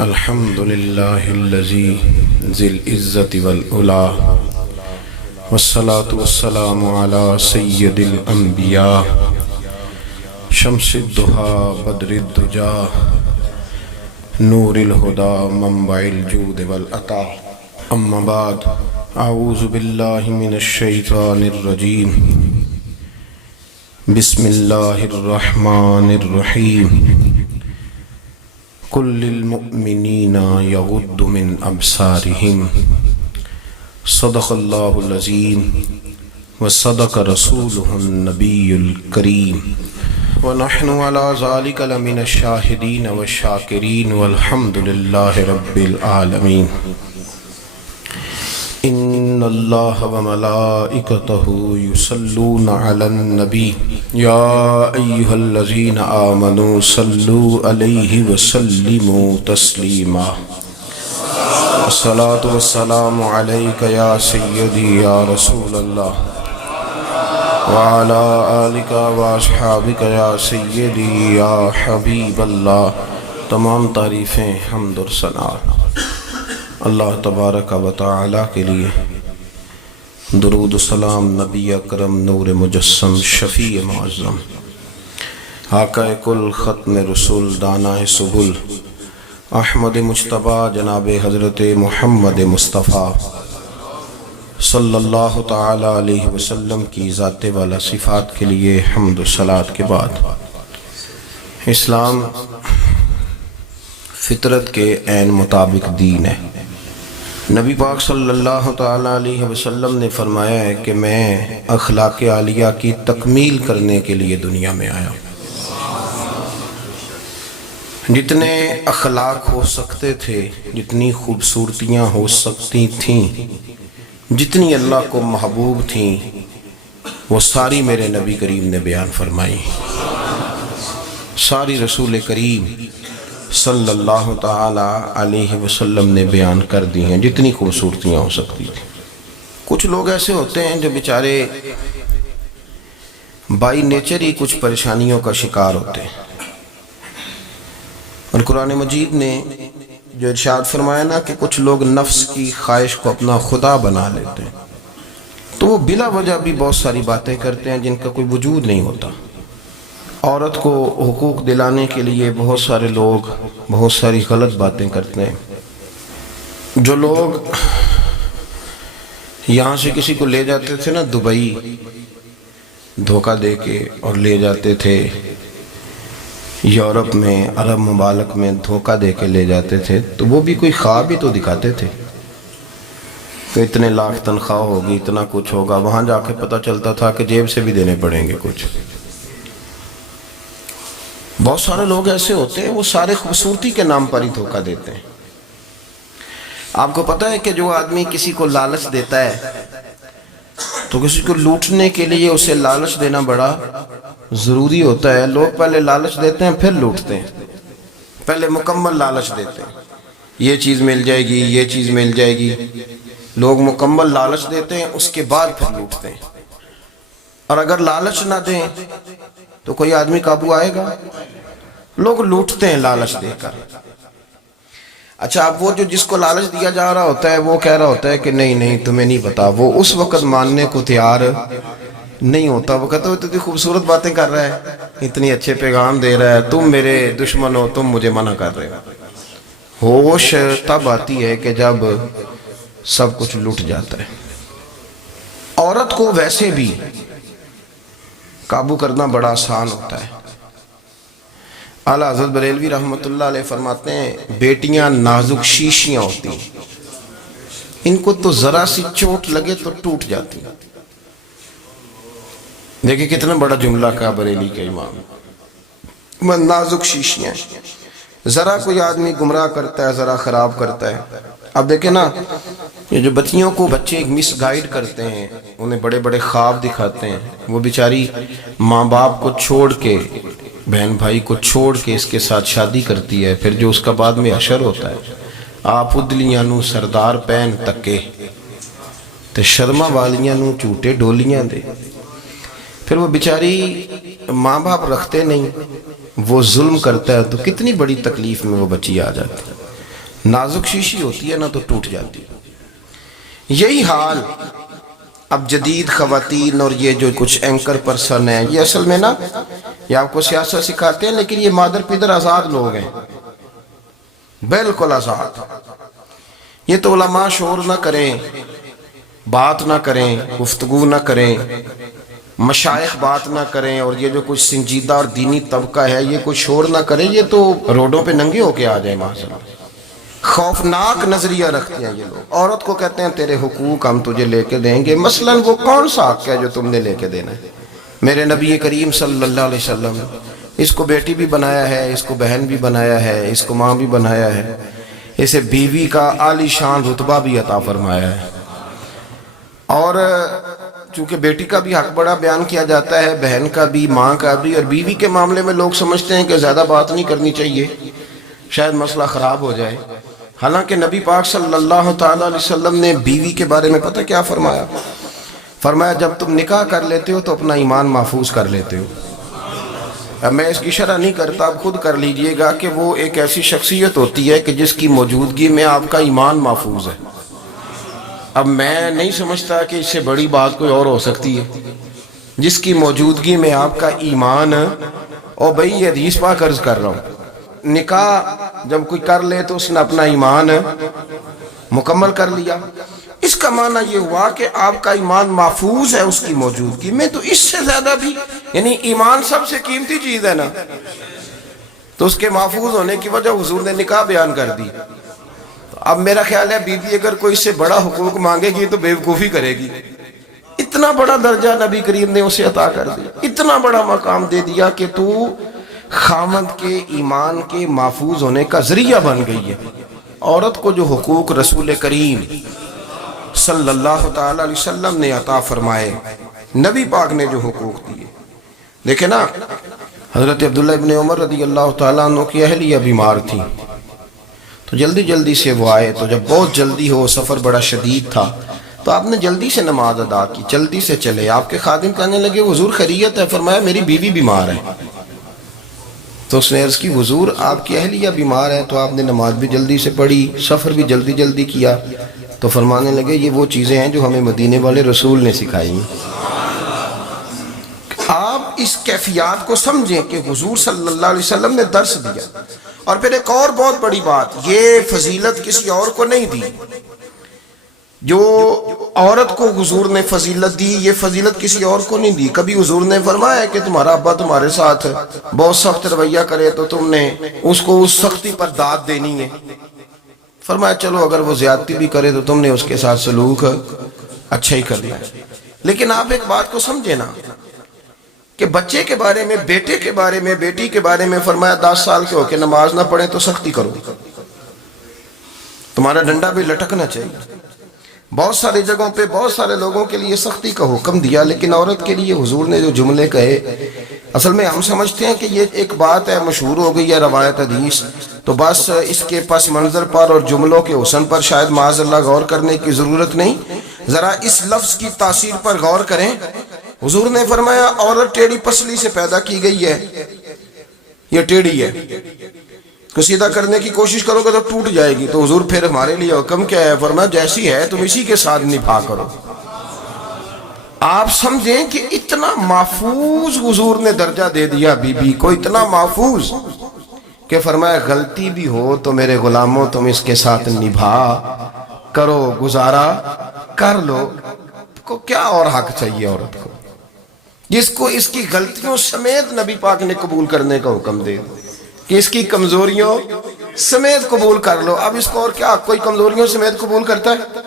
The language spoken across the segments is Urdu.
الحمد لله الذي ذي العزة والعلا والصلاة والسلام على سيد الأنبياء شمس الضحى بدر الدجى نور الهدى منبع الجود والعطاء أما بعد أعوذ بالله من الشيطان الرجيم بسم الله الرحمن الرحيم قل للمؤمنين يغضوا من أبصارهم صدق الله العظيم وصدق رسوله النبي الكريم ونحن على ذلك لمن الشاهدين والشاكرين والحمد لله رب العالمين إن الله وملائكته يصلون على النبي يا أيها الذين آمنوا صلوا عليه وسلموا تسليما الصلاة والسلام عليك يا سيدي يا رسول الله وعلى آلك وأصحابك يا سيدي يا حبيب الله. تمام تعریفیں حمد اور ثنا اللہ تبارک و تعالی کے لیے. درود و سلام نبی اکرم نور مجسم شفیع معظم آقا کل ختم رسول دانا سبل احمد مجتبی جناب حضرت محمد مصطفیٰ صلی اللہ تعالی علیہ وسلم کی ذات والا صفات کے لیے حمد و صلات کے بعد، اسلام فطرت کے عین مطابق دین ہے. نبی پاک صلی اللہ تعالی علیہ وسلم نے فرمایا ہے کہ میں اخلاق عالیہ کی تکمیل کرنے کے لیے دنیا میں آیا. جتنے اخلاق ہو سکتے تھے، جتنی خوبصورتیاں ہو سکتی تھیں، جتنی اللہ کو محبوب تھیں، وہ ساری میرے نبی کریم نے بیان فرمائی. ساری رسول کریم صلی اللہ تعالی علیہ وسلم نے بیان کر دی ہیں، جتنی خوبصورتیاں ہو سکتی تھیں. کچھ لوگ ایسے ہوتے ہیں جو بیچارے بائی نیچر ہی کچھ پریشانیوں کا شکار ہوتے ہیں، اور قرآن مجید نے جو ارشاد فرمایا نا کہ کچھ لوگ نفس کی خواہش کو اپنا خدا بنا لیتے ہیں، تو وہ بلا وجہ بھی بہت ساری باتیں کرتے ہیں جن کا کوئی وجود نہیں ہوتا. عورت کو حقوق دلانے کے لیے بہت سارے لوگ بہت ساری غلط باتیں کرتے ہیں. جو لوگ یہاں سے کسی کو لے جاتے تھے نا دبئی، دھوکہ دے کے اور لے جاتے تھے یورپ میں، عرب ممالک میں دھوکہ دے کے لے جاتے تھے، تو وہ بھی کوئی خواب ہی تو دکھاتے تھے کہ اتنے لاکھ تنخواہ ہوگی، اتنا کچھ ہوگا. وہاں جا کے پتہ چلتا تھا کہ جیب سے بھی دینے پڑیں گے کچھ. بہت سارے لوگ ایسے ہوتے ہیں، وہ سارے خوبصورتی کے نام پر ہی دھوکہ دیتے ہیں. آپ کو پتہ ہے کہ جو آدمی کسی کو لالچ دیتا ہے تو کسی کو لوٹنے کے لیے اسے لالچ دینا بڑا ضروری ہوتا ہے. لوگ پہلے لالچ دیتے ہیں پھر لوٹتے ہیں. پہلے مکمل لالچ دیتے ہیں، یہ چیز مل جائے گی، یہ چیز مل جائے گی. لوگ مکمل لالچ دیتے ہیں، اس کے بعد پھر لوٹتے ہیں. اور اگر لالچ نہ دیں تو کوئی آدمی قابو آئے گا؟ لوگ لوٹتے ہیں لالچ دے کر. اچھا، اب وہ جو جس کو لالچ دیا جا رہا ہوتا ہے وہ کہہ رہا ہوتا ہے کہ نہیں تمہیں نہیں پتا. وہ اس وقت ماننے کو تیار نہیں ہوتا. وہ کہتا ہے اتنی خوبصورت باتیں کر رہا ہے، اتنی اچھے پیغام دے رہا ہے، تم میرے دشمن ہو، تم مجھے منع کر رہے ہو. ہوش تب آتی ہے کہ جب سب کچھ لٹ جاتا ہے. عورت کو ویسے بھی قابو کرنا بڑا آسان ہوتا ہے. اعلیٰ حضرت بریلوی رحمۃ اللہ علیہ فرماتے ہیں بیٹیاں نازک شیشیاں ہوتی ہیں، ان کو تو ذرا سی چوٹ لگے تو ٹوٹ جاتی ہیں. دیکھیں کتنا بڑا جملہ کہا بریلی کے امام. نازک شیشیاں، ذرا کوئی آدمی گمراہ کرتا ہے، ذرا خراب کرتا ہے. اب دیکھیں نا، یہ جو بچیوں کو بچے مس گائیڈ کرتے ہیں، انہیں بڑے بڑے خواب دکھاتے ہیں، وہ بیچاری ماں باپ کو چھوڑ کے، بہن بھائی کو چھوڑ کے اس کے ساتھ شادی کرتی ہے. پھر جو اس کا بعد میں حشر ہوتا ہے، آپ ادلیاں نو سردار پہن تکے تے شرما والیاں نو جھوٹے ڈولیاں دے. پھر وہ بیچاری ماں باپ رکھتے نہیں، وہ ظلم کرتا ہے تو کتنی بڑی تکلیف میں وہ بچی آ جاتی ہے. نازک شیشی ہوتی ہے نا تو ٹوٹ جاتی ہے. یہی حال اب جدید خواتین اور یہ جو کچھ اینکر پرسن ہیں، یہ اصل میں نا یہ آپ کو سیاست سکھاتے ہیں، لیکن یہ مادر پدر آزاد لوگ ہیں، بالکل آزاد. یہ تو علماء شور نہ کریں، بات نہ کریں، گفتگو نہ کریں، مشائخ بات نہ کریں، اور یہ جو کچھ سنجیدہ اور دینی طبقہ ہے یہ کچھ شور نہ کرے، یہ تو روڈوں پہ ننگے ہو کے آ جائے. ماشاءاللہ خوفناک نظریہ رکھتے ہیں یہ لوگ. عورت کو کہتے ہیں تیرے حقوق ہم تجھے لے کے دیں گے. مثلاً وہ کون سا حق ہے جو تم نے لے کے دینا ہے؟ میرے نبی کریم صلی اللہ علیہ وسلم اس کو بیٹی بھی بنایا ہے، اس کو بہن بھی بنایا ہے، اس کو ماں بھی بنایا ہے، اسے بیوی کا عالی شان رتبہ بھی عطا فرمایا ہے. اور چونکہ بیٹی کا بھی حق بڑا بیان کیا جاتا ہے، بہن کا بھی، ماں کا بھی. اور بیوی کے معاملے میں لوگ سمجھتے ہیں کہ زیادہ بات نہیں کرنی چاہیے، شاید مسئلہ خراب ہو جائے. حالانکہ نبی پاک صلی اللہ تعالیٰ علیہ وسلم نے بیوی کے بارے میں پتہ کیا فرمایا؟ فرمایا جب تم نکاح کر لیتے ہو تو اپنا ایمان محفوظ کر لیتے ہو. اب میں اس کی شرح نہیں کرتا، آپ خود کر لیجئے گا کہ وہ ایک ایسی شخصیت ہوتی ہے کہ جس کی موجودگی میں آپ کا ایمان محفوظ ہے. اب میں نہیں سمجھتا کہ اس سے بڑی بات کوئی اور ہو سکتی ہے، جس کی موجودگی میں آپ کا ایمان. اور بھئی یہ حدیث پاک عرض کر رہا ہوں، نکاح جب کوئی کر لے تو اس نے اپنا ایمان مکمل کر لیا. اس کا معنی یہ ہوا کہ آپ کا ایمان محفوظ ہے اس کی موجودگی میں. تو اس سے زیادہ بھی، یعنی ایمان سب سے قیمتی چیز ہے نا، تو اس کے محفوظ ہونے کی وجہ حضور نے نکاح بیان کر دی. اب میرا خیال ہے بیوی اگر کوئی اس سے بڑا حقوق مانگے گی تو بیوقوفی کرے گی. اتنا بڑا درجہ نبی کریم نے اسے عطا کر دیا، اتنا بڑا مقام دے دیا کہ تو خامد کے ایمان کے محفوظ ہونے کا ذریعہ بن گئی ہے. عورت کو جو حقوق رسول کریم صلی اللہ تعالی علیہ وسلم نے عطا فرمائے، نبی پاک نے جو حقوق دیے. دیکھیں نا، حضرت عبداللہ ابن عمر رضی اللہ تعالیٰ عنہ کی اہلیہ بیمار تھی تو جلدی جلدی سے وہ آئے. تو جب بہت جلدی ہو، سفر بڑا شدید تھا، تو آپ نے جلدی سے نماز ادا کی، جلدی سے چلے. آپ کے خادم کہنے لگے حضور خیریت ہے؟ فرمایا میری بیوی بیمار ہے. تو اس نے عرض کی حضور آپ کی اہلیہ بیمار ہے. تو آپ نے نماز بھی جلدی سے پڑھی، سفر بھی جلدی جلدی کیا. تو فرمانے لگے یہ وہ چیزیں ہیں جو ہمیں مدینے والے رسول نے سکھائی ہیں. آپ اس کیفیات کو سمجھیں کہ حضور صلی اللہ علیہ وسلم نے درس دیا. اور پھر ایک اور بہت بڑی بات، یہ فضیلت کسی اور کو نہیں دی. جو عورت کو حضور نے فضیلت دی، یہ فضیلت کسی اور کو نہیں دی. کبھی حضور نے فرمایا کہ تمہارا ابا تمہارے ساتھ بہت سخت رویہ کرے تو تم نے اس کو اس سختی پر داد دینی ہے. فرمایا چلو اگر وہ زیادتی بھی کرے تو تم نے اس کے ساتھ سلوک اچھا ہی کرنا ہے. لیکن آپ ایک بات کو سمجھے نا کہ بچے کے بارے میں، بیٹے کے بارے میں، بیٹی کے بارے میں فرمایا 10 سال کے ہو کے نماز نہ پڑھیں تو سختی کرو، تمہارا ڈنڈا بھی لٹکنا چاہیے. بہت ساری جگہوں پہ بہت سارے لوگوں کے لیے سختی کا حکم دیا، لیکن عورت کے لیے حضور نے جو جملے کہے، اصل میں ہم سمجھتے ہیں کہ یہ ایک بات ہے، مشہور ہو گئی ہے روایت حدیث، تو بس اس کے پس منظر پر اور جملوں کے حسن پر شاید معاذ اللہ غور کرنے کی ضرورت نہیں. ذرا اس لفظ کی تاثیر پر غور کریں. حضور نے فرمایا عورت ٹیڑھی پسلی سے پیدا کی گئی ہے، یہ ٹیڑھی ہے، کو سیدھا کرنے کی کوشش کرو گے تو ٹوٹ جائے گی. تو حضور پھر ہمارے لیے حکم کیا ہے؟ فرمایا جیسی ہے تم اسی کے ساتھ نبھا کرو. آپ سمجھیں کہ اتنا محفوظ حضور نے درجہ دے دیا بی بی کو، اتنا محفوظ کہ فرمایا غلطی بھی ہو تو میرے غلاموں تم اس کے ساتھ نبھا کرو، گزارا کر لو. کو کیا اور حق چاہیے عورت کو، جس کو اس کی غلطیوں سمیت نبی پاک نے قبول کرنے کا حکم دے کہ اس کی کمزوریوں سمیت قبول کر لو. اب اس کو اور کیا، کوئی کمزوریوں سمیت قبول کرتا ہے؟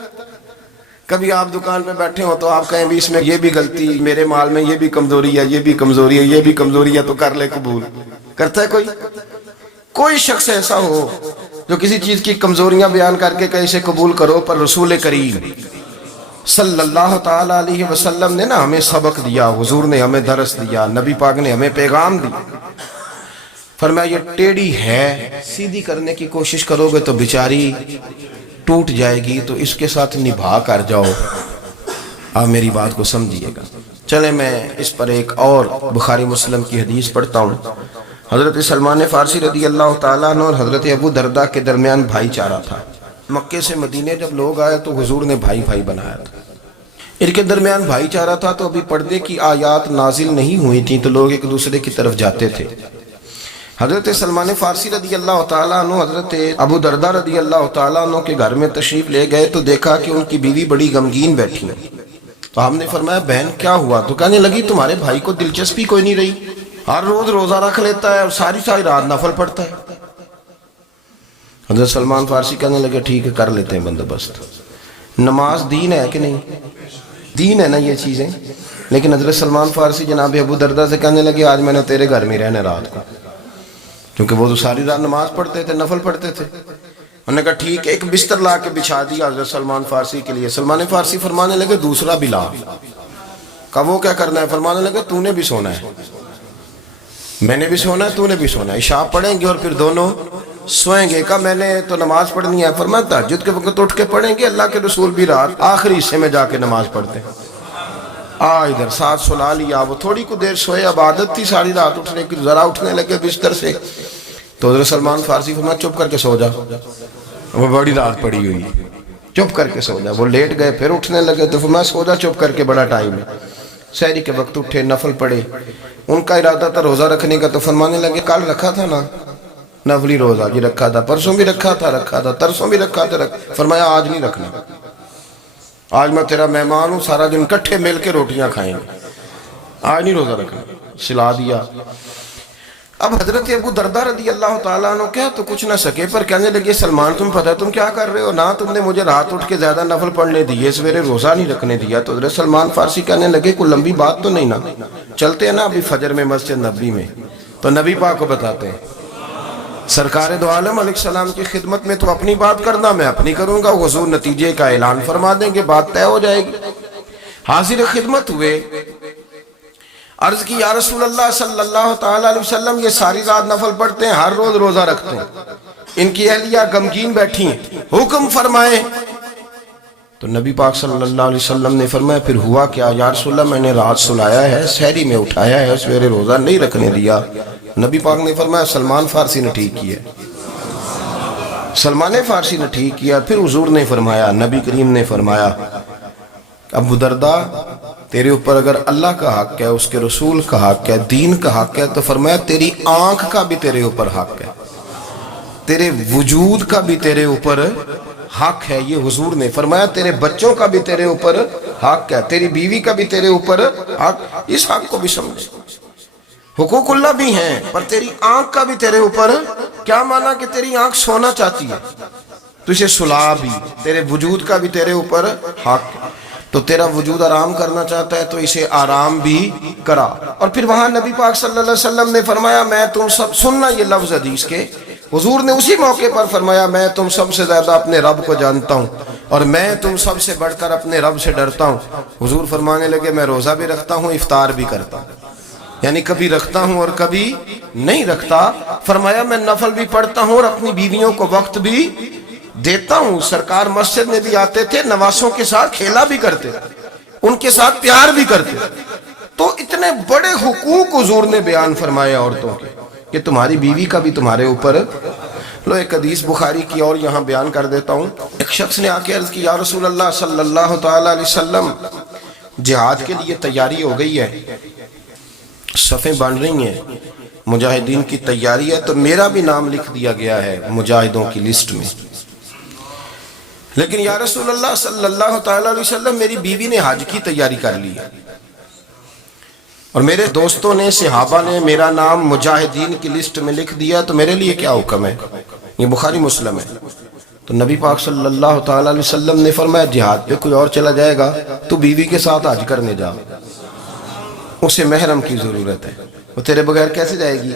کبھی آپ دکان پہ بیٹھے ہو تو آپ کہیں بھی اس میں یہ بھی غلطی، میرے مال میں یہ بھی کمزوری ہے، یہ بھی کمزوری ہے، یہ بھی کمزوری ہے، تو کر لے قبول. کرتا ہے کوئی؟ کوئی شخص ایسا ہو جو کسی چیز کی کمزوریاں بیان کر کے کہیں سے قبول کرو؟ پر رسول کریم صلی اللہ تعالی علیہ وسلم نے نا ہمیں سبق دیا، حضور نے ہمیں درس دیا، نبی پاک نے ہمیں پیغام دی. فرمایا یہ ٹیڑھی ہے، سیدھی کرنے کی کوشش کرو گے تو بیچاری ٹوٹ جائے گی، تو اس کے ساتھ نبھا کر جاؤ. آپ میری بات کو سمجھیے گا. چلے میں اس پر ایک اور بخاری مسلم کی حدیث پڑھتا ہوں. حضرت سلمان فارسی رضی اللہ تعالیٰ عنہ اور حضرت ابو دردہ کے درمیان بھائی چارہ تھا. مکے سے مدینے جب لوگ آئے تو حضور نے بھائی بھائی بنایا تھا. ان کے درمیان بھائی چارہ تھا تو ابھی پردے کی آیات نازل نہیں ہوئی تھیں تو لوگ ایک دوسرے کی طرف جاتے تھے. حضرت سلمان فارسی رضی اللہ تعالیٰ عنہ حضرت ابو دردہ رضی اللہ تعالیٰ عنہ کے گھر میں تشریف لے گئے تو دیکھا کہ ان کی بیوی بڑی غمگین بیٹھی ہے. تو ہم نے فرمایا بہن کیا ہوا؟ تو کہنے لگی تمہارے بھائی کو دلچسپی کوئی نہیں رہی، ہر روز روزہ رکھ لیتا ہے اور ساری ساری رات نفل پڑھتا ہے. حضرت سلمان فارسی کہنے لگے ٹھیک ہے کر لیتے ہیں بندوبست. نماز دین ہے کہ نہیں؟ دین ہے نا یہ چیزیں. لیکن حضرت سلمان فارسی جناب ابو دردہ سے کہنے لگے آج میں نے تیرے گھر میں رہنے رات کو، کیونکہ وہ تو ساری رات نماز پڑھتے تھے، نفل پڑھتے تھے. انہوں نے کہا ٹھیک ہے. ایک بستر لا کے بچھا دیا حضرت سلمان فارسی کے لیے. سلمان فارسی فرمانے لگے دوسرا بھی لا. کہا وہ کیا کرنا ہے؟ فرمانے لگے تو نے بھی سونا ہے، میں نے بھی سونا ہے، تو نے بھی سونا ہے. عشاء پڑھیں گے اور پھر دونوں سوئیں گے. کہا میں نے تو نماز پڑھنی ہے. فرمایا تہجد کے وقت اٹھ کے پڑھیں گے، اللہ کے رسول بھی رات آخری حصے میں جا کے نماز پڑھتے ہیں. ادھر ساتھ سلا لیا. وہ تھوڑی کو دیر سوئے، اب عادت تھی ساری رات اٹھنے کی. ذرا اٹھنے لگے بستر سے تو حضرت سلمان فارسی فرمایا چپ کر کے سو جا، وہ بڑی رات پڑی ہوئی، چپ کر کے سو جا. وہ لیٹ گئے، پھر اٹھنے لگے تو فرمایا سو جا چپ کر کے، بڑا ٹائم ہے. سحری کے وقت اٹھے، نفل پڑھے. ان کا ارادہ تھا روزہ رکھنے کا تو فرمانے لگے کل رکھا تھا نا نفلی روزہ؟ جی رکھا تھا. پرسوں بھی رکھا تھا ترسوں بھی رکھا تھا. فرمایا آج نہیں رکھنا، آج میں تیرا مہمان ہوں، سارا دن کٹھے مل کے روٹیاں کھائیں گے، آج نہیں روزہ رکھنا. سلا دیا. اب حضرت ابو دردہ رضی اللہ تعالیٰ عنہ کہہ تو کچھ نہ سکے، پر کہنے لگے سلمان تم پتہ تم کیا کر رہے ہو؟ نہ تم نے مجھے رات اٹھ کے زیادہ نفل پڑھنے دیے، سویرے روزہ نہیں رکھنے دیا. تو حضرت سلمان فارسی کہنے لگے کوئی لمبی بات تو نہیں نا، چلتے ہیں نا ابھی فجر میں مسجد نبی میں تو نبی پاک کو بتاتے ہیں. سرکار دو عالم علیہ السلام کی خدمت میں تو اپنی بات کرنا، میں اپنی کروں گا. حضور نتیجے کا اعلان فرما دیں گے، بات طے ہو جائے گی. حاضر خدمت ہوئے، عرض کی یا رسول اللہ صلی اللہ تعالیٰ علیہ وسلم یہ ساری رات نفل پڑھتے ہیں، ہر روز روزہ رکھتے ہیں، ان کی اہلیہ غمگین بیٹھی ہیں، حکم فرمائیں. تو نبی پاک صلی اللہ علیہ وسلم نے فرمایا پھر ہوا کیا؟ یا رسول اللہ میں نے رات سلایا ہے، سحری میں اٹھایا ہے، سویرے روزہ نہیں رکھنے دیا. نبی پاک نے فرمایا سلمان فارسی نے ٹھیک کیا، سلمان فارسی نے ٹھیک کیا. پھر حضور نے فرمایا، نبی کریم نے فرمایا ابو دردہ تیرے اوپر اگر اللہ کا حق ہے، اس کے رسول کا حق ہے، دین کا حق ہے، تو فرمایا تیری آنکھ کا بھی تیرے اوپر حق ہے، تیرے وجود کا بھی تیرے اوپر حق ہے. یہ حضور نے فرمایا تیرے بچوں کا بھی تیرے اوپر حق ہے، تیری بیوی کا بھی تیرے اوپر حق. اس حق کو بھی سمجھے، حقوق اللہ بھی ہیں، پر تیری آنکھ کا بھی تیرے اوپر. کیا مانا کہ تیری آنکھ سونا چاہتی ہے تو اسے سلا بھی، تیرے وجود کا بھی تیرے اوپر حق. تو تیرا وجود آرام کرنا چاہتا ہے تو اسے آرام بھی کرا. اور پھر وہاں نبی پاک صلی اللہ علیہ وسلم نے فرمایا میں تم سب، سننا یہ لفظ حدیث کے، حضور نے اسی موقع پر فرمایا میں تم سب سے زیادہ اپنے رب کو جانتا ہوں اور میں تم سب سے بڑھ کر اپنے رب سے ڈرتا ہوں. حضور فرمانے لگے میں روزہ بھی رکھتا ہوں، افطار بھی کرتا ہوں، یعنی کبھی رکھتا ہوں اور کبھی نہیں رکھتا. فرمایا میں نفل بھی پڑھتا ہوں اور اپنی بیویوں کو وقت بھی دیتا ہوں. سرکار مسجد میں بھی آتے تھے، نواسوں کے ساتھ کھیلا بھی کرتے، ان کے ساتھ پیار بھی کرتے. تو اتنے بڑے حقوق حضور نے بیان فرمائے عورتوں کے کہ تمہاری بیوی کا بھی تمہارے اوپر. لو ایک حدیث بخاری کی اور یہاں بیان کر دیتا ہوں. ایک شخص نے آ کے عرض کی یا رسول اللہ صلی اللہ تعالیٰ علیہ وسلم جہاد کے لیے تیاری ہو گئی ہے، صفیں بن رہی ہیں، مجاہدین کی تیاری ہے، تو میرا بھی نام لکھ دیا گیا ہے مجاہدوں کی لسٹ میں، لیکن یا رسول اللہ صلی اللہ تعالیٰ علیہ وسلم میری بیوی نے حج کی تیاری کر لی ہے اور میرے دوستوں نے، صحابہ نے میرا نام مجاہدین کی لسٹ میں لکھ دیا، تو میرے لیے کیا حکم ہے؟ یہ بخاری مسلم ہے. تو نبی پاک صلی اللہ تعالیٰ علیہ وسلم نے فرمایا جہاد پہ کوئی اور چلا جائے گا تو بیوی کے ساتھ حج کرنے جا، اسے محرم کی ضرورت ہے، وہ تیرے بغیر کیسے جائے گی؟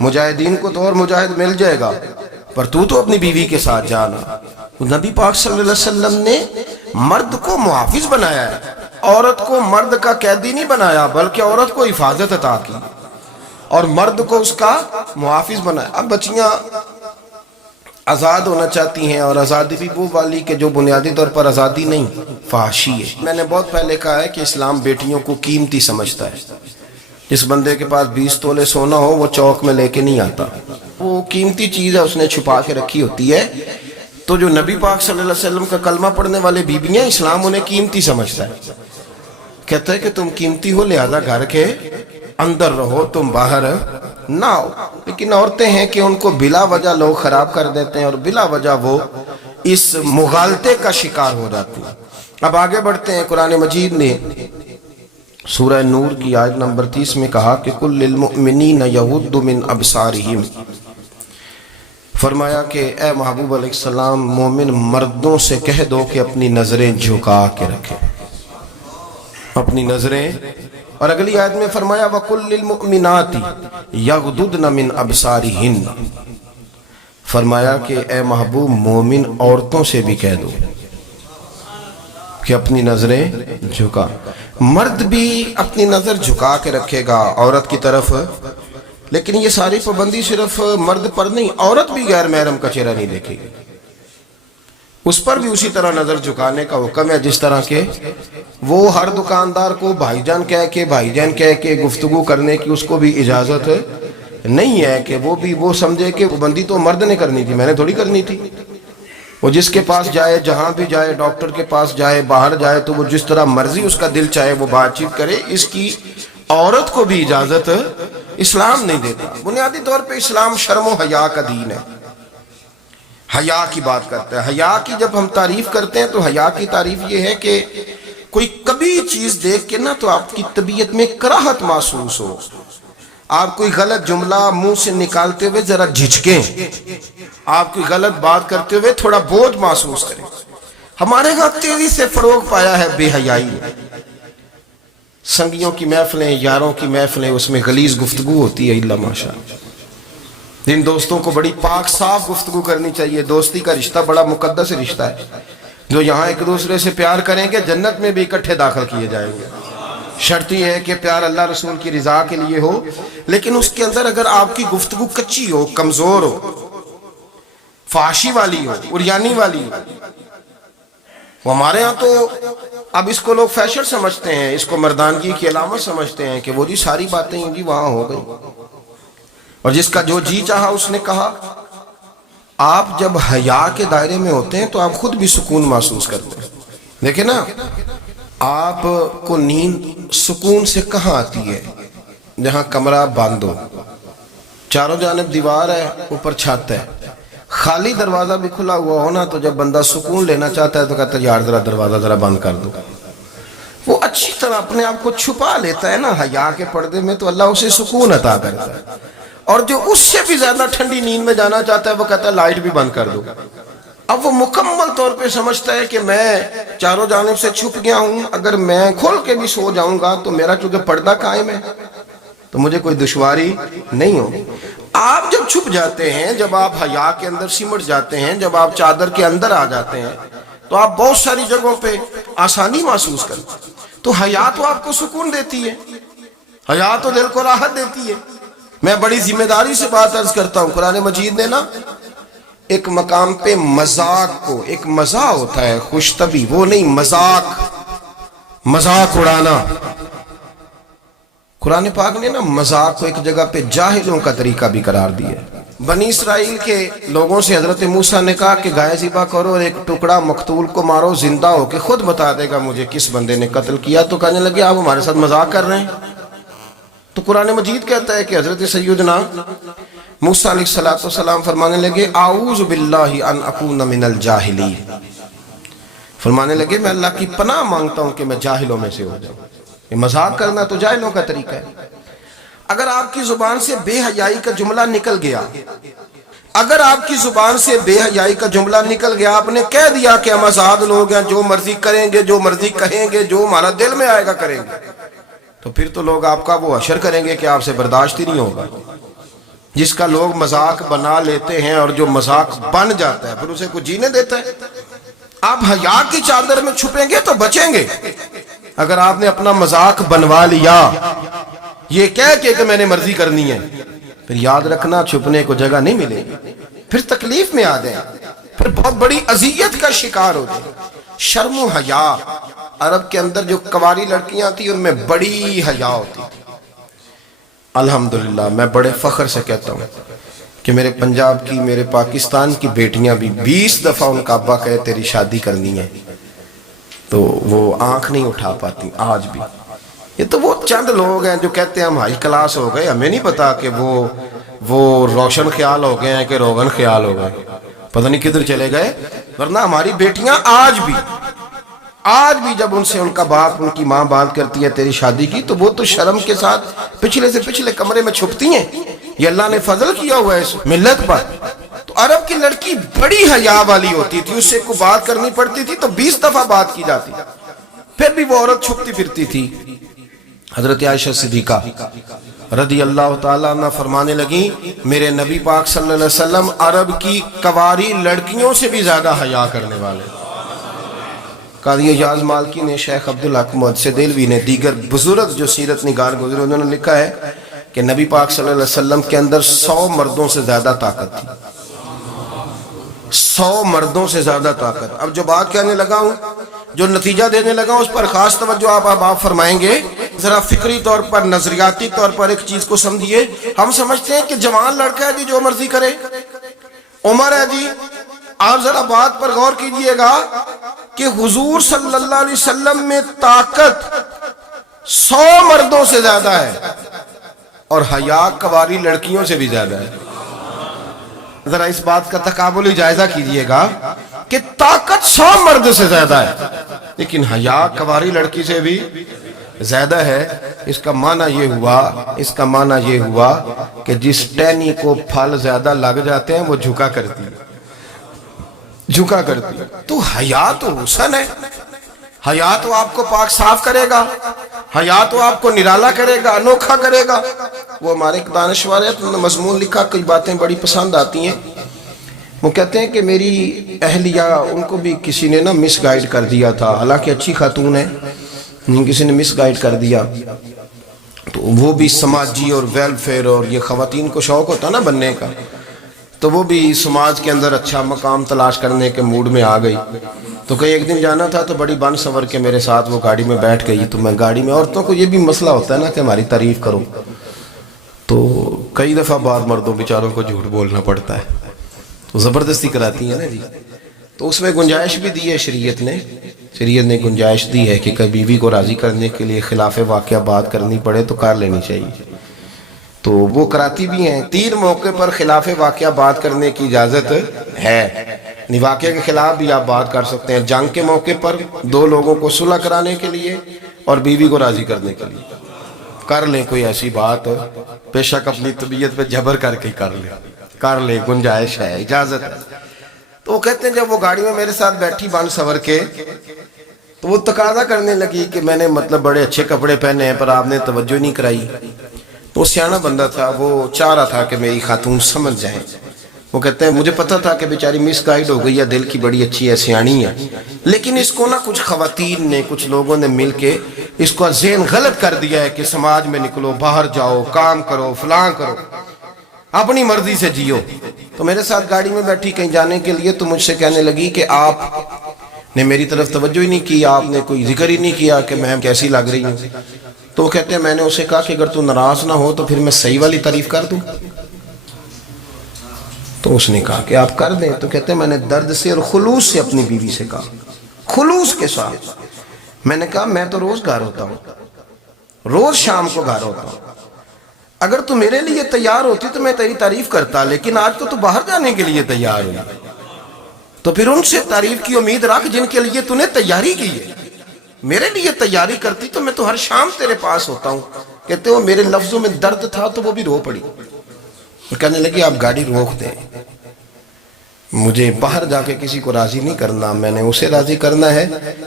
مجاہدین کو تو اور مجاہد مل جائے گا، پر تو اپنی بیوی کے ساتھ جانا. نبی پاک صلی اللہ علیہ وسلم نے مرد کو محافظ بنایا ہے، عورت کو مرد کا قیدی نہیں بنایا، بلکہ عورت کو حفاظت عطا کی اور مرد کو اس کا محافظ بنایا. اب بچیاں آزاد ہونا چاہتی ہیں، اور آزادی بھی وہ والی کہ جو بنیادی طور پر آزادی نہیں، فحاشی ہے. میں نے بہت پہلے کہا ہے کہ اسلام بیٹیوں کو قیمتی سمجھتا ہے، جس بندے کے پاس 20 تولے سونا ہو وہ چوک میں لے کے نہیں آتا، وہ قیمتی چیز ہے، اس نے چھپا کے رکھی ہوتی ہے۔ تو جو نبی پاک صلی اللہ علیہ وسلم کا کلمہ پڑھنے والے بیویاں، اسلام انہیں قیمتی سمجھتا ہے، کہتا ہے کہ تم قیمتی ہو لہذا گھر کے اندر رہو، تم باہر نہ آؤ۔ لیکن عورتیں ہیں کہ ان کو بلا وجہ لوگ خراب کر دیتے ہیں اور بلا وجہ وہ اس مغالطے کا شکار ہو جاتی ہیں۔ اب آگے بڑھتے ہیں۔ قرآن مجید نے سورہ نور کی آیت نمبر 30 میں کہا کہ کل للمؤمنین یغضوا من ابصارہم، فرمایا کہ اے محبوب علیہ السلام مومن مردوں سے کہہ دو کہ اپنی نظریں جھکا کے رکھیں، اپنی نظریں۔ اور اگلی آیت میں فرمایا وَقُلْ لِلْمُؤْمِنَاتِ يَغْضُضْنَ مِنْ أَبْصَارِهِنَّ، فرمایا کہ اے محبوب مومن عورتوں سے بھی کہہ دو کہ اپنی نظریں جھکا۔ مرد بھی اپنی نظر جھکا کے رکھے گا عورت کی طرف، لیکن یہ ساری پابندی صرف مرد پر نہیں، عورت بھی غیر محرم کا چہرہ نہیں دیکھے گی، اس پر بھی اسی طرح نظر جھکانے کا حکم ہے، جس طرح کہ وہ ہر دکاندار کو بھائی جان کہہ کے گفتگو کرنے کی اس کو بھی اجازت نہیں ہے کہ وہ بھی وہ سمجھے کہ پابندی تو مرد نے کرنی تھی، میں نے تھوڑی کرنی تھی۔ وہ جس کے پاس جائے، جہاں بھی جائے، ڈاکٹر کے پاس جائے، باہر جائے، تو وہ جس طرح مرضی اس کا دل چاہے وہ بات چیت کرے، اس کی عورت کو بھی اجازت اسلام نہیں دیتا۔ بنیادی طور پہ اسلام شرم و حیا کا دین ہے، حیا کی بات کرتا ہے۔ حیا کی جب ہم تعریف کرتے ہیں تو حیا کی تعریف یہ ہے کہ کوئی کبھی چیز دیکھ کے نا تو آپ کی طبیعت میں کراہت محسوس ہو، آپ کوئی غلط جملہ منہ سے نکالتے ہوئے ذرا جھجکیں، آپ کوئی غلط بات کرتے ہوئے تھوڑا بوجھ محسوس کریں۔ ہمارے ہاں تیزی سے فروغ پایا ہے بے حیائی، سنگیوں کی محفلیں، یاروں کی محفلیں، اس میں غلیظ گفتگو ہوتی ہے، اللہ ماشاء۔ جن دوستوں کو بڑی پاک صاف گفتگو کرنی چاہیے، دوستی کا رشتہ بڑا مقدس رشتہ ہے، جو یہاں ایک دوسرے سے پیار کریں گے جنت میں بھی اکٹھے داخل کیے جائیں گے۔ شرط یہ ہے کہ پیار اللہ رسول کی رضا کے لیے ہو، لیکن اس کے اندر اگر آپ کی گفتگو کچی ہو، کمزور ہو، فحاشی والی ہو، عریانی والی ہو، وہ ہمارے ہاں تو اب اس کو لوگ فیشن سمجھتے ہیں، اس کو مردانگی کی علامت سمجھتے ہیں کہ وہ جی ساری باتیں جی وہاں ہو گئی، اور جس کا جو جی چاہا اس نے کہا۔ آپ جب حیا کے دائرے میں ہوتے ہیں تو آپ خود بھی سکون محسوس کرتے ہیں۔ دیکھیں نا، آپ کو نیند سکون سے کہاں آتی ہے؟ جہاں کمرہ بند ہو، چاروں جانب دیوار ہے، اوپر چھت ہے، خالی دروازہ بھی کھلا ہوا ہونا تو جب بندہ سکون لینا چاہتا ہے تو کہتا ہے یار ذرا دروازہ ذرا بند کر دو۔ وہ اچھی طرح اپنے آپ کو چھپا لیتا ہے نا حیا کے پردے میں، تو اللہ اسے سکون عطا کرتا ہے۔ اور جو اس سے بھی زیادہ ٹھنڈی نیند میں جانا چاہتا ہے وہ کہتا ہے لائٹ بھی بند کر دو۔ اب وہ مکمل طور پہ سمجھتا ہے کہ میں چاروں جانب سے چھپ گیا ہوں، اگر میں کھول کے بھی سو جاؤں گا تو میرا چونکہ پردہ قائم ہے تو مجھے کوئی دشواری نہیں ہو۔ آپ جب چھپ جاتے ہیں، جب آپ حیا کے اندر سمٹ جاتے ہیں، جب آپ چادر کے اندر آ جاتے ہیں تو آپ بہت ساری جگہوں پہ آسانی محسوس کرتے ہیں۔ تو حیا تو آپ کو سکون دیتی ہے، حیا تو دل کو راحت دیتی ہے۔ میں بڑی ذمہ داری سے بات عرض کرتا ہوں، قرآن مجید نے نا ایک مقام پہ مذاق کو، ایک مزاح ہوتا ہے خوش طبی، وہ نہیں مذاق اڑانا، قرآن پاک نے نا مذاق کو ایک جگہ پہ جاہلوں کا طریقہ بھی قرار دیا۔ بنی اسرائیل کے لوگوں سے حضرت موسیٰ نے کہا کہ گائے ذبح کرو اور ایک ٹکڑا مقتول کو مارو، زندہ ہو کے خود بتا دے گا مجھے کس بندے نے قتل کیا۔ تو کہنے لگے آپ ہمارے ساتھ مذاق کر رہے ہیں۔ تو قرآن مجید کہتا ہے کہ حضرت سیدنا موسیٰ علیہ السلام فرمانے لگے اعوذ باللہ ان اکون من الجاہلین، فرمانے لگے میں اللہ کی پناہ مانگتا ہوں کہ میں جاہلوں میں سے ہو جاؤں۔ یہ مذاق کرنا تو جاہلوں کا طریقہ ہے۔ اگر آپ کی زبان سے بے حیائی کا جملہ نکل گیا، اگر آپ کی زبان سے بے حیائی کا جملہ نکل گیا، آپ نے کہہ دیا کہ ہم آزاد لوگ ہیں، جو مرضی کریں گے، جو مرضی کہیں گے، جو ہمارا دل میں آئے گا کریں گے، تو پھر تو لوگ آپ کا وہ حشر کریں گے کہ آپ سے برداشت ہی نہیں ہوگا۔ جس کا لوگ مذاق بنا لیتے ہیں اور جو مذاق بن جاتا ہے پھر اسے کوئی جینے دیتا ہے۔ آپ حیا کی چادر میں چھپیں گے تو بچیں گے۔ اگر آپ نے اپنا مذاق بنوا لیا یہ کہہ کے کہ میں نے مرضی کرنی ہے، پھر یاد رکھنا چھپنے کو جگہ نہیں ملے گی، پھر تکلیف میں آ جائیں، پھر بہت بڑی اذیت کا شکار ہو جائیں۔ شرم و حیا، عرب کے اندر جو کنواری لڑکیاں تھیں ان میں بڑی حیا ہوتی تھی، الحمدللہ میں بڑے فخر سے کہتا ہوں کہ میرے پنجاب کی، میرے پاکستان کی بیٹیاں بھی 20 دفعہ ان کا ابا کہے تیری شادی کرنی ہے تو وہ آنکھ نہیں اٹھا پاتی آج بھی۔ یہ تو وہ چند لوگ ہیں جو کہتے ہیں ہم ہائی کلاس ہو گئے، ہمیں نہیں پتا کہ وہ روشن خیال ہو گئے ہیں کہ روغن خیال ہو گئے، پتہ نہیں کدھر چلے گئے۔ ورنہ ہماری بیٹیاں آج بھی جب ان سے ان کا باپ، ان کی ماں بات کرتی ہے تیری شادی کی، تو وہ تو شرم کے ساتھ پچھلے سے پچھلے کمرے میں چھپتی ہیں۔ یہ اللہ نے فضل کیا ہوا ہے اس ملت پر۔ تو عرب کی لڑکی بڑی حیا والی ہوتی تھی، اس سے کوئی بات کرنی پڑتی تھی تو 20 دفعہ بات کی جاتی، پھر بھی وہ عورت چھپتی پھرتی تھی۔ حضرت عائشہ صدیقہ رضی اللہ تعالیٰ عنہ فرمانے لگیں میرے نبی پاک صلی اللہ علیہ وسلم عرب کی کواری لڑکیوں سے بھی زیادہ حیا کرنے والے۔ قاضی اعجاز مالکی نے، شیخ عبدالحق محدث دہلوی نے، دیگر بزرگ جو سیرت نگار گزرے انہوں نے لکھا ہے کہ نبی پاک صلی اللہ علیہ وسلم کے اندر 100 مردوں سے زیادہ طاقت تھی، 100 مردوں سے زیادہ طاقت۔ اب جو بات کہنے لگا ہوں، جو نتیجہ دینے لگا ہوں، اس پر خاص توجہ آپ فرمائیں گے۔ ذرا فکری طور پر، نظریاتی طور پر ایک چیز کو سمجھیے۔ ہم سمجھتے ہیں کہ جوان لڑکا ہے جی جو مرضی کرے، عمر ہے جی۔ آپ ذرا بات پر غور کیجئے گا کہ حضور صلی اللہ علیہ وسلم میں طاقت 100 مردوں سے زیادہ ہے اور حیا کواری لڑکیوں سے بھی زیادہ ہے۔ ذرا اس بات کا تقابلی جائزہ کیجئے گا کہ طاقت 100 مرد سے زیادہ ہے لیکن حیا کواری لڑکی سے بھی زیادہ ہے۔ اس کا معنی یہ ہوا کہ جس ٹہنی کو پھل زیادہ لگ جاتے ہیں وہ جھکا کرتی ہے۔ تو حیا تو حسن ہے، حیا تو آپ کو پاک صاف کرے گا، حیا تو آپ کو نرالا کرے گا، انوکھا کرے گا۔ وہ ہمارے ایک دانشور ہے، انہوں نے مضمون لکھا، کئی باتیں بڑی پسند آتی ہیں۔ وہ کہتے ہیں کہ میری اہلیہ، ان کو بھی کسی نے مس گائیڈ کر دیا تھا، حالانکہ اچھی خاتون ہے، کسی نے مس گائیڈ کر دیا۔ تو وہ بھی سماجی اور ویلفیئر اور یہ خواتین کو شوق ہوتا نا بننے کا، تو وہ بھی سماج کے اندر اچھا مقام تلاش کرنے کے موڈ میں آ گئی۔ تو کئی ایک دن جانا تھا تو بڑی بن سور کے میرے ساتھ وہ گاڑی میں بیٹھ گئی۔ تو میں گاڑی میں، عورتوں کو یہ بھی مسئلہ ہوتا ہے نا کہ ہماری تعریف کرو، تو کئی دفعہ بعض مردوں بیچاروں کو جھوٹ بولنا پڑتا ہے، تو زبردستی کراتی ہیں نا جی۔ تو اس میں گنجائش بھی دی ہے شریعت نے گنجائش دی ہے کہ کبھی بیوی کو راضی کرنے کے لیے خلاف واقعہ بات کرنی پڑے تو کر لینی چاہیے، تو وہ کراتی بھی ہیں۔ 3 موقع پر خلاف واقعہ بات کرنے کی اجازت ہے، واقعہ کے خلاف بھی آپ بات کر سکتے ہیں۔ جنگ کے موقع پر 2 لوگوں کو صلح کرانے کے لیے اور بیوی کو راضی کرنے کے لیے کر لیں کوئی ایسی بات، بے شک اپنی طبیعت پہ جبر کر کے کر لیں، گنجائش ہے، اجازت ہے۔ تو وہ کہتے ہیں جب وہ گاڑی میں میرے ساتھ بیٹھی بن سور کے، تو وہ تقاضا کرنے لگی کہ میں نے بڑے اچھے کپڑے پہنے ہیں پر آپ نے توجہ نہیں کرائی۔ تو وہ سیانا بندہ تھا، وہ چاہ رہا تھا کہ میری خاتون سمجھ جائے۔ وہ کہتے ہیں مجھے پتا تھا کہ بیچاری مس گائیڈ ہو گئی ہے، دل کی بڑی اچھی ہے، سیانی ہے، لیکن اس کو کچھ خواتین نے، کچھ لوگوں نے مل کے اس کو ذہن غلط کر دیا ہے کہ سماج میں نکلو، باہر جاؤ، کام کرو، فلاں کرو، اپنی مرضی سے جیو۔ تو میرے ساتھ گاڑی میں بیٹھی کہیں جانے کے لیے، تو مجھ سے کہنے لگی کہ آپ نے میری طرف توجہ ہی نہیں کی، آپ نے کوئی ذکر ہی نہیں کیا کہ میں کیسی لگ رہی ہوں۔ تو وہ کہتے ہیں میں نے اسے کہا کہ اگر تو ناراض نہ ہو تو پھر میں صحیح والی تعریف کر دوں۔ تو اس نے کہا کہ آپ کر دیں۔ تو کہتے ہیں میں نے درد سے اور خلوص سے اپنی بیوی سے کہا، خلوص کے ساتھ میں نے کہا میں تو روز گھر ہوتا ہوں، روز شام کو گھر ہوتا ہوں، اگر تو میرے لیے تیار ہوتی تو میں تیری تعریف کرتا، لیکن آج تو باہر جانے کے لیے تیار ہوئی، تو پھر ان سے تعریف کی امید رکھ جن کے لیے تو نے تیاری کی ہے۔ میرے لیے تیاری کرتی تو میں تو ہر شام تیرے پاس ہوتا ہوں۔ کہتے ہو میرے لفظوں میں درد تھا تو وہ بھی رو پڑی، کہنے لگی آپ گاڑی روک دیں، مجھے باہر جا کے کسی کو راضی نہیں کرنا، میں نے اسے راضی کرنا ہے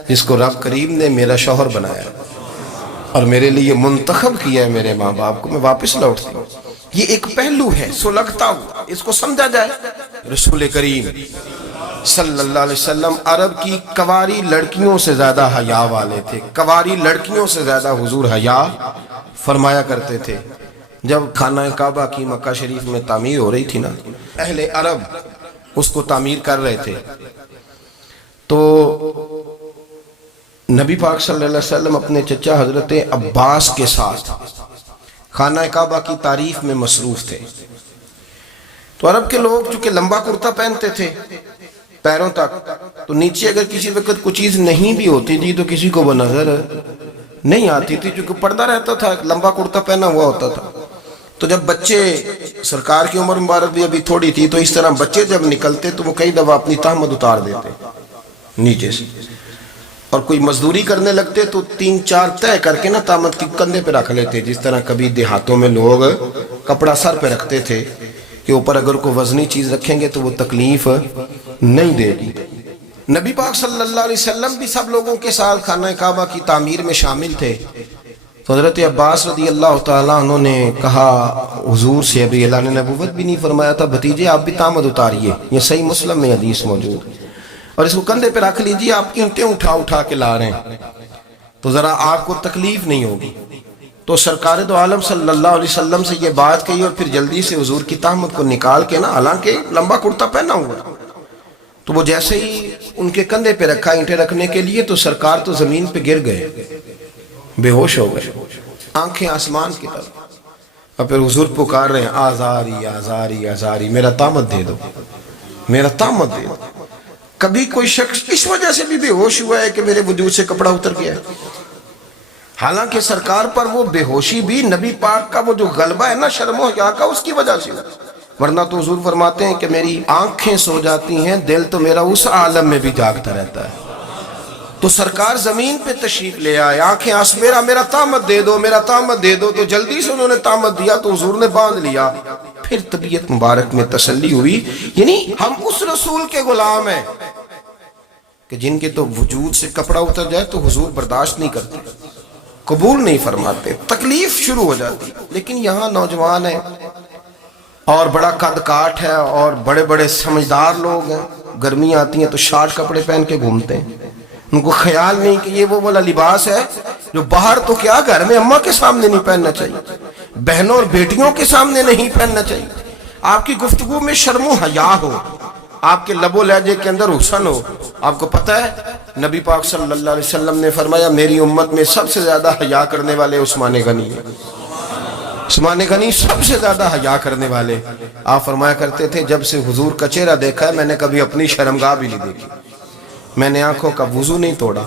جس کو رب کریم نے میرا شوہر بنایا اور میرے لیے منتخب کیا ہے، میرے ماں باپ کو، میں واپس لوٹتی ہوں۔ یہ ایک پہلو ہے سلگتا ہوا، اس کو سمجھا جائے۔ رسول کریم صلی اللہ علیہ وسلم عرب کی کواری لڑکیوں سے زیادہ حیا والے تھے، کواری لڑکیوں سے زیادہ حضور حیا فرمایا کرتے تھے۔ جب خانہ کعبہ کی مکہ شریف میں تعمیر ہو رہی تھی نا، اہل عرب اس کو تعمیر کر رہے تھے، تو نبی پاک صلی اللہ علیہ وسلم اپنے چچا حضرت عباس کے ساتھ خانہ کعبہ کی تعریف میں مصروف تھے. تو عرب کے لوگ چونکہ لمبا کرتا پہنتے تھے پیروں تک، تو نیچے اگر کسی وقت کوئی چیز نہیں بھی ہوتی تھی تو کسی کو وہ نظر نہیں آتی تھی، چونکہ پردہ رہتا تھا، لمبا کرتا پہنا ہوا ہوتا تھا. تو جب بچے، سرکار کی عمر مبارک بھی ابھی تھوڑی تھی، تو اس طرح بچے جب نکلتے تو وہ کئی دفعہ اپنی تہمت اتار دیتے نیچے سے، اور کوئی مزدوری کرنے لگتے تو 3-4 طے کر کے نا تہمت کی کندھے پہ رکھ لیتے. جس طرح کبھی دیہاتوں میں لوگ کپڑا سر پہ رکھتے تھے کہ اوپر اگر کوئی وزنی چیز رکھیں گے تو وہ تکلیف نہیں دے گی. نبی پاک صلی اللہ علیہ وسلم بھی سب لوگوں کے ساتھ خانہ کعبہ کی تعمیر میں شامل تھے. تو حضرت عباس رضی اللہ تعالیٰ عنہ نے کہا حضور سے، ابھی اعلان نبوت بھی نہیں فرمایا تھا، بھتیجے آپ بھی تہمت اتاریے، یہ صحیح مسلم میں حدیث موجود ہے، اور اس کو کندھے پہ رکھ لیجیے، آپ اینٹیں اٹھا اٹھا کے لا رہے ہیں تو ذرا آپ کو تکلیف نہیں ہوگی. تو سرکار دو عالم صلی اللہ علیہ وسلم سے یہ بات کہی، اور پھر جلدی سے حضور کی تہمت کو نکال کے نا، حالانکہ لمبا کرتا پہنا ہوا، تو وہ جیسے ہی ان کے کندھے پہ رکھا اینٹیں رکھنے کے لیے، تو سرکار تو زمین پہ گر گئے، بے ہوش ہو گئے، آنکھیں آسمان کی طرف. اور پھر حضور پکار رہے ہیں آزاری آزاری آزاری، میرا تہمت دے دو، میرا تہمت دے دو. کبھی کوئی شخص اس وجہ سے بھی بے ہوش ہوا ہے کہ میرے وجود سے کپڑا اتر گیا ہے؟ حالانکہ سرکار پر وہ بے ہوشی بھی نبی پاک کا وہ جو غلبہ ہے نا شرم و حیا کا، اس کی وجہ سے، ورنہ تو حضور فرماتے ہیں کہ میری آنکھیں سو جاتی ہیں، دل تو میرا اس عالم میں بھی جاگتا رہتا ہے. تو سرکار زمین پہ تشریف لے آئے، آنکھیں میرا تہمت دے دو، میرا تہمت دے دو. تو جلدی سے انہوں نے تہمت دیا تو حضور نے باندھ لیا. پھر طبیعت مبارک میں تسلی ہوئی، یعنی ہم اس رسول کے غلام ہیں کہ جن کے تو وجود سے کپڑا اتر جائے تو حضور برداشت نہیں کرتے، قبول نہیں فرماتے، تکلیف شروع ہو جاتی. لیکن یہاں نوجوان ہیں اور بڑا قد کاٹ ہے اور بڑے بڑے سمجھدار لوگ ہیں، گرمی آتی ہیں تو شارٹ کپڑے پہن کے گھومتے ہیں. ان کو خیال نہیں کہ یہ وہ والا لباس ہے جو باہر تو کیا گھر میں اماں کے سامنے نہیں پہننا چاہیے، بہنوں اور بیٹیوں کے سامنے نہیں پہننا چاہیے. آپ کی گفتگو میں شرم و حیا ہو، آپ کے لب و لہجے کے اندر حسن ہو. آپ کو پتہ ہے نبی پاک صلی اللہ علیہ وسلم نے فرمایا میری امت میں سب سے زیادہ حیا کرنے والے عثمان غنی ہیں. عثمان غنی سب سے زیادہ حیا کرنے والے. آپ فرمایا کرتے تھے جب سے حضور کا چہرہ دیکھا ہے میں نے کبھی اپنی شرمگاہ بھی نہیں دیکھی، میں نے آنکھوں کا وضو نہیں توڑا،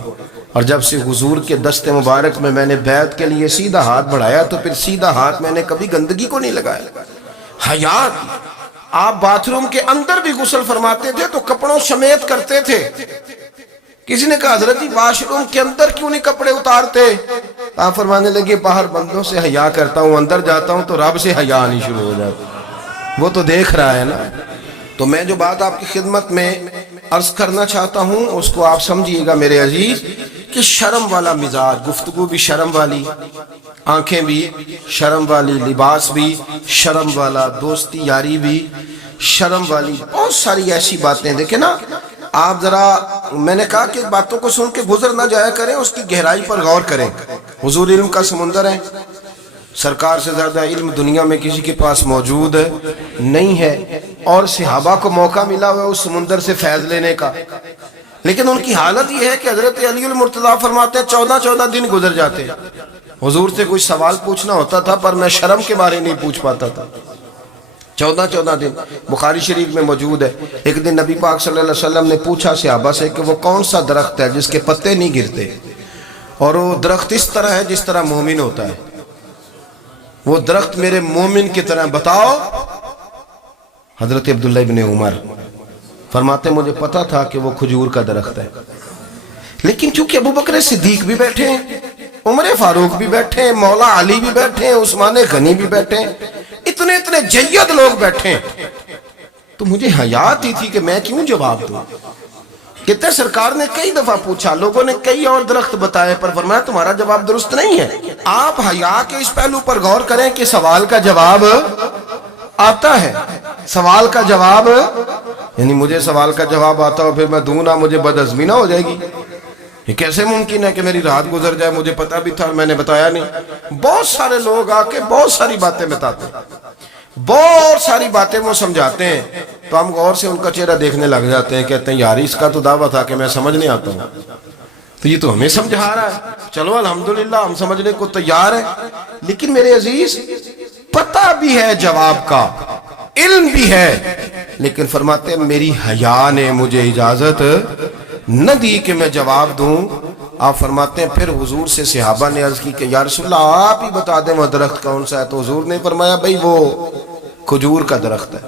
اور جب سے حضور کے دست مبارک میں نے بیعت کے لیے سیدھا ہاتھ بڑھایا تو پھر سیدھا ہاتھ میں نے کبھی گندگی کو نہیں لگایا. حیات. آپ باتھ روم کے اندر بھی غسل فرماتے تھے تو کپڑوں سمیت کرتے تھے. کسی نے کہا حضرت واش روم کے اندر کیوں نہیں کپڑے اتارتے؟ آپ فرمانے لگے باہر بندوں سے حیا کرتا ہوں، اندر جاتا ہوں تو رب سے حیا نہیں شروع ہو جاتی، وہ تو دیکھ رہا ہے نا. تو میں جو بات آپ کی خدمت میں عرض کرنا چاہتا ہوں اس کو آپ سمجھیے گا میرے عزیز، کہ شرم والا مزاج، گفتگو بھی شرم والی، آنکھیں بھی شرم والی، لباس بھی شرم والا، دوستی یاری بھی شرم والی، بہت ساری ایسی باتیں. دیکھیں نا آپ ذرا، میں نے کہا کہ باتوں کو سن کے گزر نہ جایا کریں، اس کی گہرائی پر غور کریں. حضور علم کا سمندر ہے، سرکار سے زیادہ علم دنیا میں کسی کے پاس موجود نہیں ہے، اور صحابہ کو موقع ملا ہوا اس سمندر سے فیض لینے کا. لیکن ان کی حالت یہ ہے کہ حضرت علی المرتضیٰ فرماتے ہیں 14 دن گزر جاتے. حضور سے کوئی سوال پوچھنا ہوتا تھا پر میں شرم کے بارے نہیں پوچھ پاتا تھا. 14 دن بخاری شریف میں موجود ہے. ایک دن نبی پاک صلی اللہ علیہ وسلم نے پوچھا صحابہ سے کہ وہ کون سا درخت ہے جس کے پتے نہیں گرتے، اور وہ درخت اس طرح ہے جس طرح مومن ہوتا ہے، وہ درخت میرے مومن کی طرح بتاؤ. حضرت عبداللہ ابن عمر فرماتے مجھے پتا تھا کہ وہ کھجور کا درخت ہے، لیکن چونکہ ابو بکر صدیق بھی بیٹھے ہیں، عمر فاروق بھی بیٹھے ہیں، مولا علی بھی بیٹھے ہیں، عثمان غنی بھی بیٹھے ہیں، اتنے جید لوگ بیٹھے ہیں، تو مجھے حیا آتی تھی کہ میں کیوں جواب دوں. کہتے سرکار نے کئی دفعہ پوچھا، لوگوں نے کئی اور درخت بتائے، پر فرمایا تمہارا جواب درست نہیں ہے. آپ حیا کے اس پہلو پر غور کریں کہ سوال کا جواب آتا ہے، سوال کا جواب، یعنی مجھے سوال کا جواب آتا ہو پھر میں دوں نہ، مجھے بدعزمی نہ ہو جائے گی. یہ کیسے ممکن ہے کہ میری رات گزر جائے، مجھے پتا بھی تھا اور میں نے بتایا نہیں. بہت سارے لوگ آ کے بہت ساری باتیں بتاتے ہیں، بہت ساری باتیں وہ سمجھاتے ہیں، تو ہم غور سے ان کا چہرہ دیکھنے لگ جاتے ہیں، کہتے ہیں یار اس کا تو دعویٰ تھا کہ میں سمجھ نہیں آتا ہوں، تو یہ تو ہمیں سمجھا رہا ہے، چلو الحمدللہ ہم سمجھنے کو تیار ہیں. لیکن میرے عزیز پتہ بھی ہے جواب کا، علم بھی ہے، لیکن فرماتے ہیں میری حیا نے مجھے اجازت نہ دی کہ میں جواب دوں۔ آپ فرماتے ہیں پھر حضور سے صحابہ نے عرض کی کہ یا رسول اللہ آپ ہی بتا دیں وہ درخت کون سا ہے، تو حضور نے فرمایا بھئی وہ کھجور کا درخت ہے۔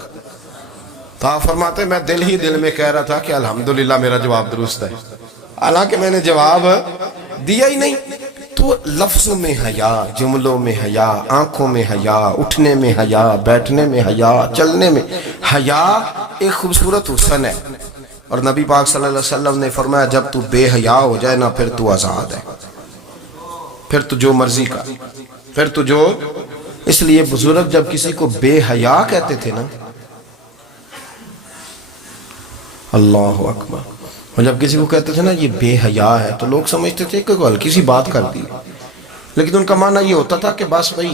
تو آپ فرماتے ہیں میں دل ہی دل میں کہہ رہا تھا کہ الحمدللہ میرا جواب درست ہے، حالانکہ میں نے جواب دیا ہی نہیں۔ تو لفظوں میں حیا، جملوں میں حیا، آنکھوں میں حیا، اٹھنے میں حیا، بیٹھنے میں حیا، چلنے میں حیا ایک خوبصورت حسن ہے۔ اور نبی پاک صلی اللہ علیہ وسلم نے فرمایا جب تو بے حیا ہو جائے نا پھر تو آزاد ہے، پھر تو جو مرضی کا، پھر تو جو۔ اس لیے بزرگ جب کسی کو بے حیا کہتے تھے نا، اللہ اکبر، اور جب کسی کو کہتے تھے نا یہ بے حیا ہے تو لوگ سمجھتے تھے کہ ہلکی سی بات کر دی، لیکن ان کا معنی یہ ہوتا تھا کہ بس بھئی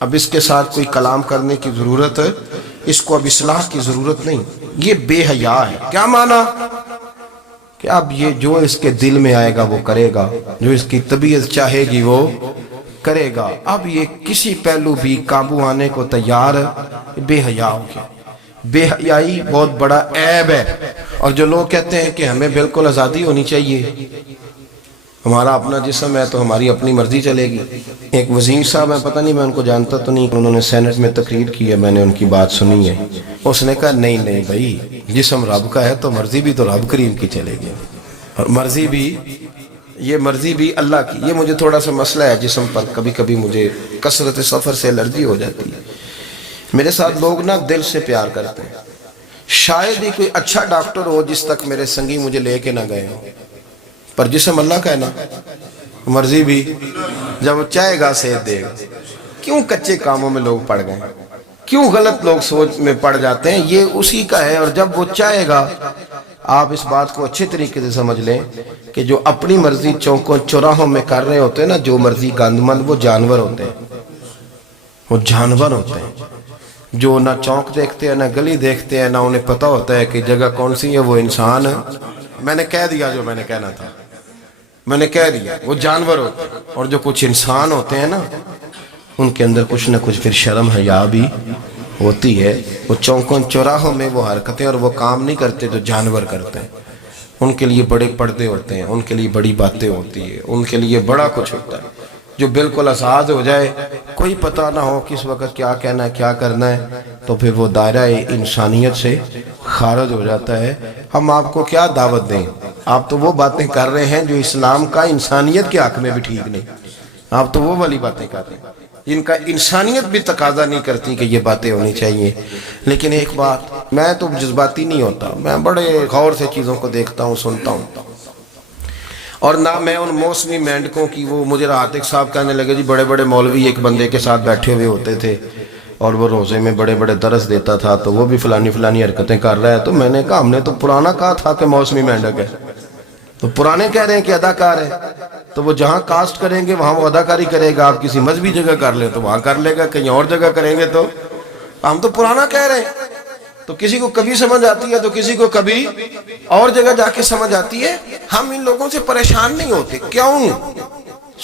اب اس کے ساتھ کوئی کلام کرنے کی ضرورت ہے، اس کو اب اصلاح کی ضرورت نہیں، یہ بے حیا ہے۔ کیا معنی؟ کہ اب یہ جو اس کے دل میں آئے گا وہ کرے گا، جو اس کی طبیعت چاہے گی وہ کرے گا، اب یہ کسی پہلو بھی قابو آنے کو تیار بے حیا ہو گیا۔ بے حیائی بہت بڑا عیب ہے، اور جو لوگ کہتے ہیں کہ ہمیں بالکل آزادی ہونی چاہیے، ہمارا اپنا جسم ہے تو ہماری اپنی مرضی چلے گی۔ ایک وزیر صاحب ہیں، پتہ نہیں میں ان کو جانتا تو نہیں، انہوں نے سینٹ میں تقریر کی ہے، میں نے ان کی بات سنی ہے، اس نے کہا نہیں نہیں بھائی جسم رب کا ہے تو مرضی بھی تو رب کریم کی چلے گی، اور مرضی بھی یہ مرضی بھی اللہ کی۔ یہ مجھے تھوڑا سا مسئلہ ہے جسم پر، کبھی کبھی مجھے کثرت سفر سے الرجی ہو جاتی ہے۔ میرے ساتھ لوگ نا دل سے پیار کرتے ہیں، شاید ہی کوئی اچھا ڈاکٹر ہو جس تک میرے سنگی مجھے لے کے نہ گئے ہوں، پر جسم اللہ کا ہے نا، مرضی بھی جب وہ چاہے گا صحت دے گا۔ کیوں کچے کاموں میں لوگ پڑ گئے، کیوں غلط لوگ سوچ میں پڑ جاتے ہیں، یہ اسی کا ہے۔ اور جب وہ چاہے گا، آپ اس بات کو اچھے طریقے سے سمجھ لیں کہ جو اپنی مرضی چوکوں چوراہوں میں کر رہے ہوتے ہیں نا، جو مرضی گند مند، وہ جانور ہوتے ہیں، وہ جانور ہوتے ہیں جو نہ چوک دیکھتے ہیں نہ گلی دیکھتے ہیں، نہ انہیں پتہ ہوتا ہے کہ جگہ کون سی ہے۔ وہ انسان، میں نے کہہ دیا جو میں نے کہنا تھا، میں نے کہہ دیا، وہ جانور ہوتے ہیں۔ اور جو کچھ انسان ہوتے ہیں نا، ان کے اندر کچھ نہ کچھ پھر شرم حیا بھی ہوتی ہے۔ وہ چوکوں چوراہوں میں وہ حرکتیں اور وہ کام نہیں کرتے جو جانور کرتے ہیں۔ ان کے لیے بڑے پردے ہوتے ہیں، ان کے لیے بڑی باتیں ہوتی ہیں، ان کے لیے بڑا کچھ ہوتا ہے۔ جو بالکل آزاد ہو جائے، کوئی پتہ نہ ہو کس وقت کیا کہنا ہے کیا کرنا ہے، تو پھر وہ دائرہ انسانیت سے خارج ہو جاتا ہے۔ ہم آپ کو کیا دعوت دیں؟ آپ تو وہ باتیں کر رہے ہیں جو اسلام کا انسانیت کے حق میں بھی ٹھیک نہیں، آپ تو وہ والی باتیں کر رہے ہیں جن کا انسانیت بھی تقاضا نہیں کرتی کہ یہ باتیں ہونی چاہیے۔ لیکن ایک بات، میں تو جذباتی نہیں ہوتا، میں بڑے غور سے چیزوں کو دیکھتا ہوں، سنتا ہوں، اور نہ میں ان موسمی مینڈکوں کی۔ وہ مجھے عاتق صاحب کہنے لگے جی بڑے بڑے مولوی ایک بندے کے ساتھ بیٹھے ہوئے ہوتے تھے اور وہ روزے میں بڑے بڑے درس دیتا تھا، تو وہ بھی فلانی فلانی حرکتیں کر رہا ہے۔ تو میں نے کہا ہم نے تو پرانا کہا تھا کہ موسمی مینڈک ہے، تو پرانے کہہ رہے ہیں کہ اداکار ہے، تو وہ جہاں کاسٹ کریں گے وہاں وہ اداکاری کرے گا۔ آپ کسی مذہبی جگہ کر لیں تو وہاں کر لے گا، کہیں اور جگہ کریں گے تو ہم تو پرانا کہہ رہے ہیں۔ تو کسی کو کبھی سمجھ آتی ہے تو کسی کو کبھی اور جگہ جا کے سمجھ آتی ہے۔ ہم ان لوگوں سے پریشان نہیں ہوتے، کیوں؟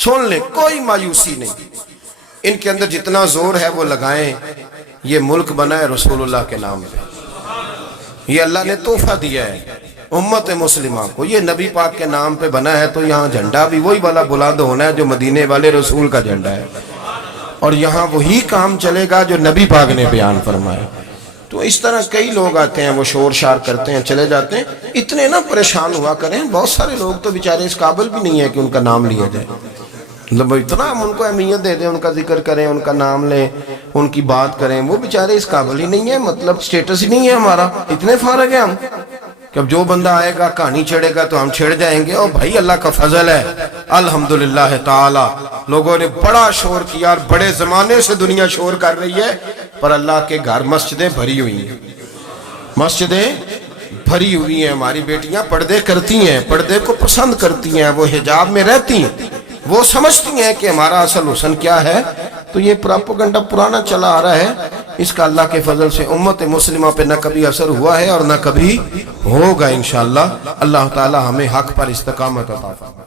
سن لیں، کوئی مایوسی نہیں، ان کے اندر جتنا زور ہے وہ لگائیں۔ یہ ملک بنا ہے رسول اللہ کے نام پہ، یہ اللہ نے تحفہ دیا ہے امت مسلمہ کو، یہ نبی پاک کے نام پہ بنا ہے، تو یہاں جھنڈا بھی وہی والا بلند ہونا ہے جو مدینے والے رسول کا جھنڈا ہے، اور یہاں وہی کام چلے گا جو نبی پاک نے بیان فرمایا۔ تو اس طرح کئی لوگ آتے ہیں، وہ شور شار کرتے ہیں، چلے جاتے ہیں۔ اتنے نہ پریشان ہوا کریں، بہت سارے لوگ تو بیچارے اس قابل بھی نہیں ہے کہ ان کا نام لیا جائے، مطلب اتنا ہم ان کو اہمیت دے دیں، ان کا ذکر کریں، ان کا نام لیں، ان کی بات کریں، وہ بیچارے اس قابل ہی نہیں ہے، مطلب سٹیٹس ہی نہیں ہے ہمارا، اتنے فارغ ہیں ہم کہ اب جو بندہ آئے گا کہانی چھڑے گا تو ہم چھڑ جائیں گے۔ اور بھائی اللہ کا فضل ہے الحمدللہ تعالی، لوگوں نے بڑا شور کیا، اور بڑے زمانے سے دنیا شور کر رہی ہے، پر اللہ کے گھر مسجدیں بھری ہوئی ہیں، مسجدیں بھری ہوئی ہیں۔ ہماری بیٹیاں پردے کرتی ہیں، پردے کو پسند کرتی ہیں، وہ حجاب میں رہتی ہیں، وہ سمجھتی ہیں کہ ہمارا اصل حسن کیا ہے۔ تو یہ پراپیگنڈا پرانا چلا آ رہا ہے، اس کا اللہ کے فضل سے امت مسلمہ پہ نہ کبھی اثر ہوا ہے اور نہ کبھی ہوگا انشاءاللہ۔ اللہ تعالی ہمیں حق پر استقامت عطا فرمائے۔